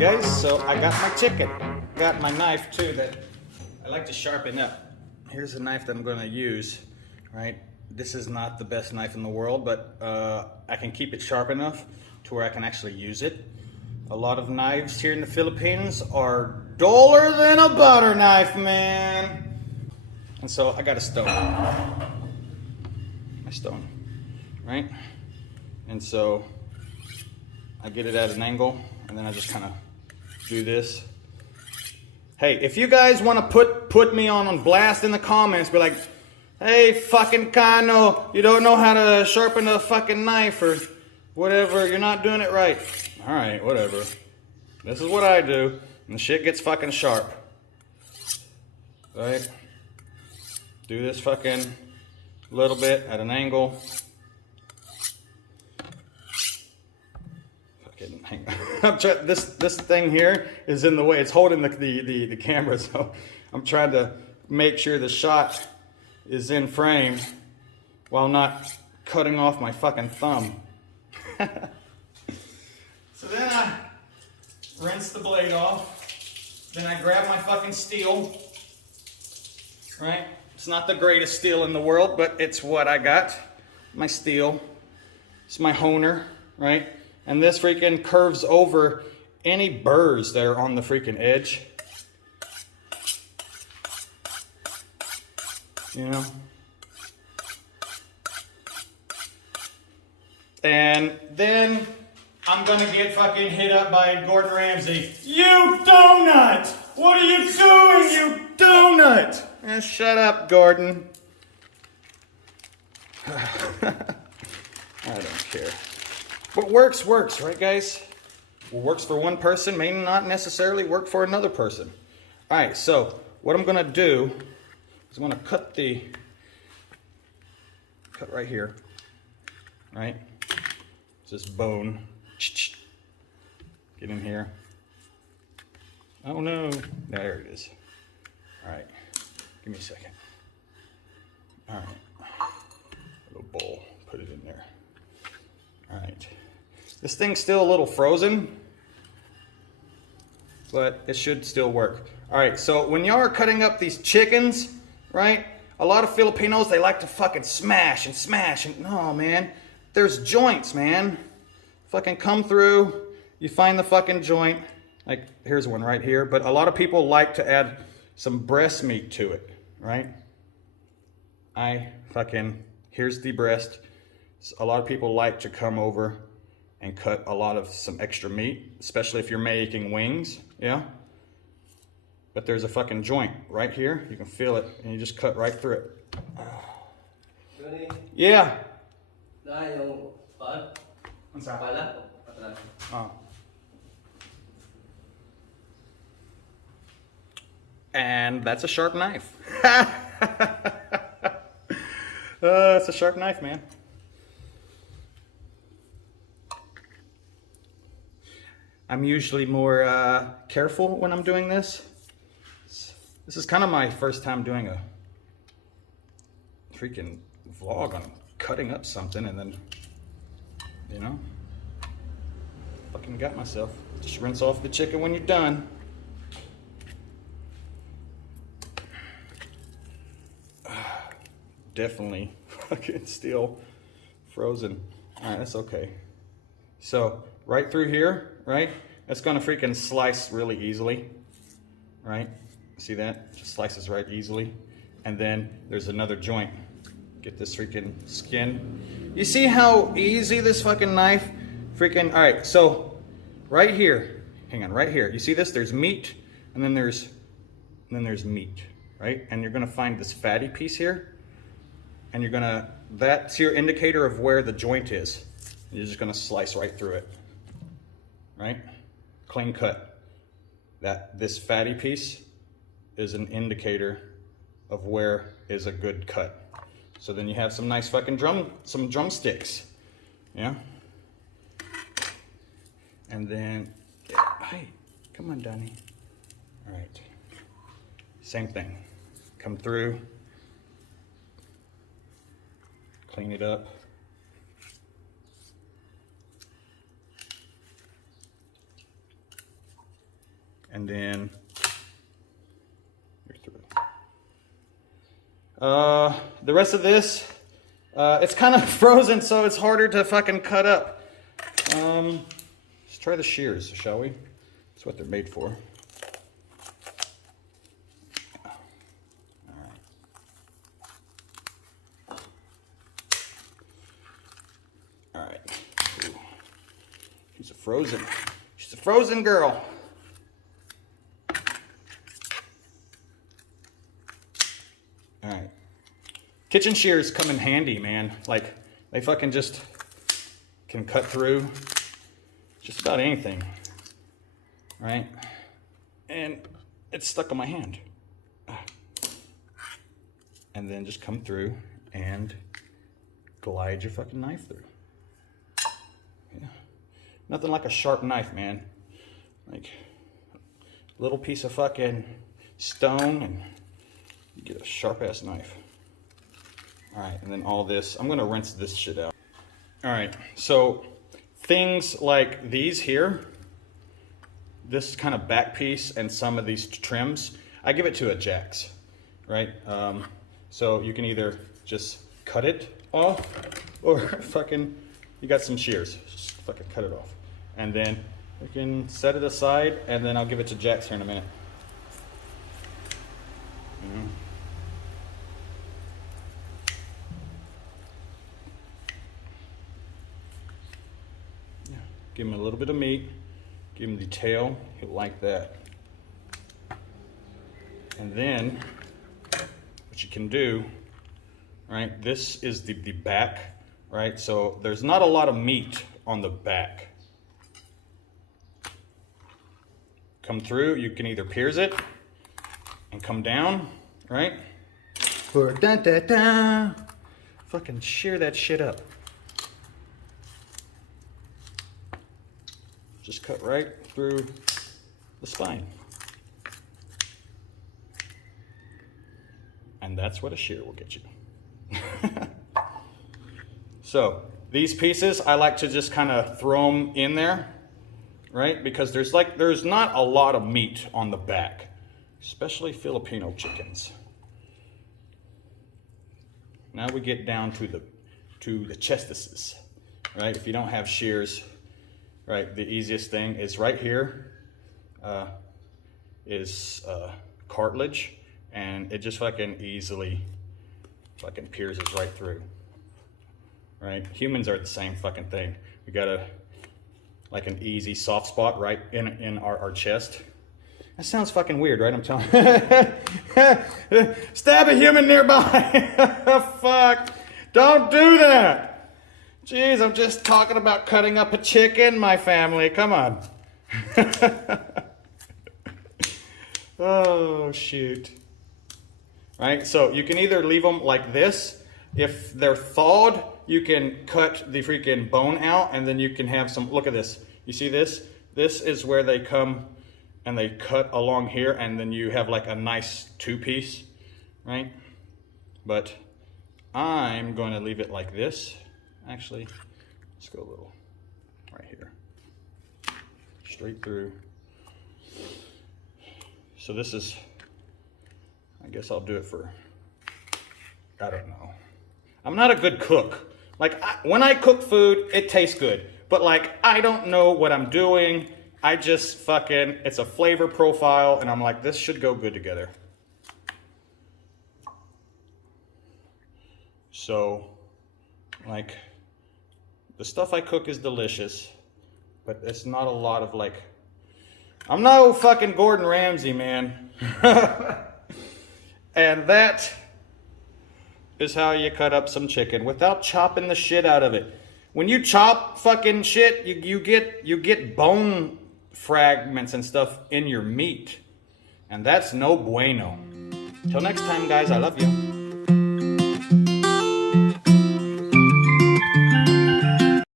guys, so I got my chicken. Got my knife too that I like to sharpen up. Here's the knife that I'm gonna use, right? This is not the best knife in the world, but I can keep it sharp enough to where I can actually use it. A lot of knives here in the Philippines are duller than a butter knife, man. And so I got a stone. My stone, right? And so I get it at an angle, and then I just kind of do this. Hey, if you guys want to put me on blast in the comments, be like, hey, fucking Kano, you don't know how to sharpen a fucking knife or whatever, you're not doing it right. All right, whatever. This is what I do, and the shit gets fucking sharp. Right? Do this fucking little bit at an angle. Hang on. This thing here is in the way. It's holding the camera, so I'm trying to make sure the shot is in frame while not cutting off my fucking thumb. So then I rinse the blade off. Then I grab my fucking steel. Right? It's not the greatest steel in the world, but it's what I got. My steel. It's my honer, right? And this freaking curves over any burrs that are on the freaking edge. You know? And then I'm gonna get fucking hit up by Gordon Ramsay. You donut! What are you doing, you donut? Shut up, Gordon. I don't care. What works, works, right, guys? What works for one person may not necessarily work for another person. All right, so what I'm gonna do is I'm gonna cut right here, right? It's this bone. Get in here. Oh no, there it is. All right, give me a second. All right, a little bowl, put it in there. All right. This thing's still a little frozen, but it should still work. All right, so when y'all are cutting up these chickens, right? A lot of Filipinos, they like to fucking smash and smash. And no, man, there's joints, man. Fucking come through, you find the fucking joint. Like, here's one right here. But a lot of people like to add some breast meat to it, right? Here's the breast. A lot of people like to come over and cut some extra meat, especially if you're making wings, yeah? But there's a fucking joint right here. You can feel it, and you just cut right through it. Yeah. Oh. And that's a sharp knife. It's a sharp knife, man. I'm usually more careful when I'm doing this. This is kind of my first time doing a freaking vlog on cutting up something, and then, you know, fucking got myself. Just rinse off the chicken when you're done. Definitely fucking still frozen. All right, that's okay. So right through here, right? That's gonna freaking slice really easily, right? See that? Just slices right easily. And then there's another joint. Get this freaking skin. You see how easy this fucking knife freaking, all right, so right here, hang on, right here. You see this? There's meat, and then there's meat, right? And you're gonna find this fatty piece here, and that's your indicator of where the joint is. You're just gonna slice right through it, right? Clean cut. This fatty piece is an indicator of where is a good cut. So then you have some nice fucking drumsticks, yeah? And then, hey, come on, Donnie. All right, same thing. Come through, clean it up. And then you're through. The rest of this, it's kind of frozen, so it's harder to fucking cut up. Let's try the shears, shall we? That's what they're made for. All right. Ooh. She's a frozen girl. All right. Kitchen shears come in handy, man. Like, they fucking just can cut through just about anything, right? And it's stuck on my hand. And then just come through and glide your fucking knife through. Yeah. Nothing like a sharp knife, man. Like, a little piece of fucking stone and you get a sharp ass knife. All right, and then all this, I'm gonna rinse this shit out. All right, so things like these here, this kind of back piece and some of these trims, I give it to a Jax, right? So you can either just cut it off or fucking, you got some shears, just fucking cut it off. And then we can set it aside and then I'll give it to Jax here in a minute. Give him a little bit of meat, give him the tail, he'll like that. And then, what you can do, right, this is the back, right? So there's not a lot of meat on the back. Come through, you can either pierce it and come down, right? Or da-da-da, fucking shear that shit up. Just cut right through the spine. And that's what a shear will get you. So these pieces, I like to just kind of throw them in there, right? Because there's not a lot of meat on the back, especially Filipino chickens. Now we get down to the chestises, right? If you don't have shears, right, the easiest thing is right here is cartilage, and it just fucking easily fucking pierces right through, right? Humans are the same fucking thing. We got like an easy soft spot right in our chest. That sounds fucking weird, right? I'm telling you. Stab a human nearby. Fuck. Don't do that. Jeez, I'm just talking about cutting up a chicken, my family. Come on. Oh, shoot. Right, so you can either leave them like this. If they're thawed, you can cut the freaking bone out, and then you can have some, look at this. You see this? This is where they come and they cut along here, and then you have like a nice two-piece, right? But I'm going to leave it like this. Actually, let's go a little right here. Straight through. So this is, I guess I'll do it for, I don't know. I'm not a good cook. Like, when I cook food, it tastes good. But like, I don't know what I'm doing. I just fucking, it's a flavor profile, and I'm like, this should go good together. So, like, the stuff I cook is delicious, but it's not a lot of like, I'm no fucking Gordon Ramsay, man. And that is how you cut up some chicken without chopping the shit out of it. When you chop fucking shit, you get bone fragments and stuff in your meat. And that's no bueno. Till next time, guys, I love you.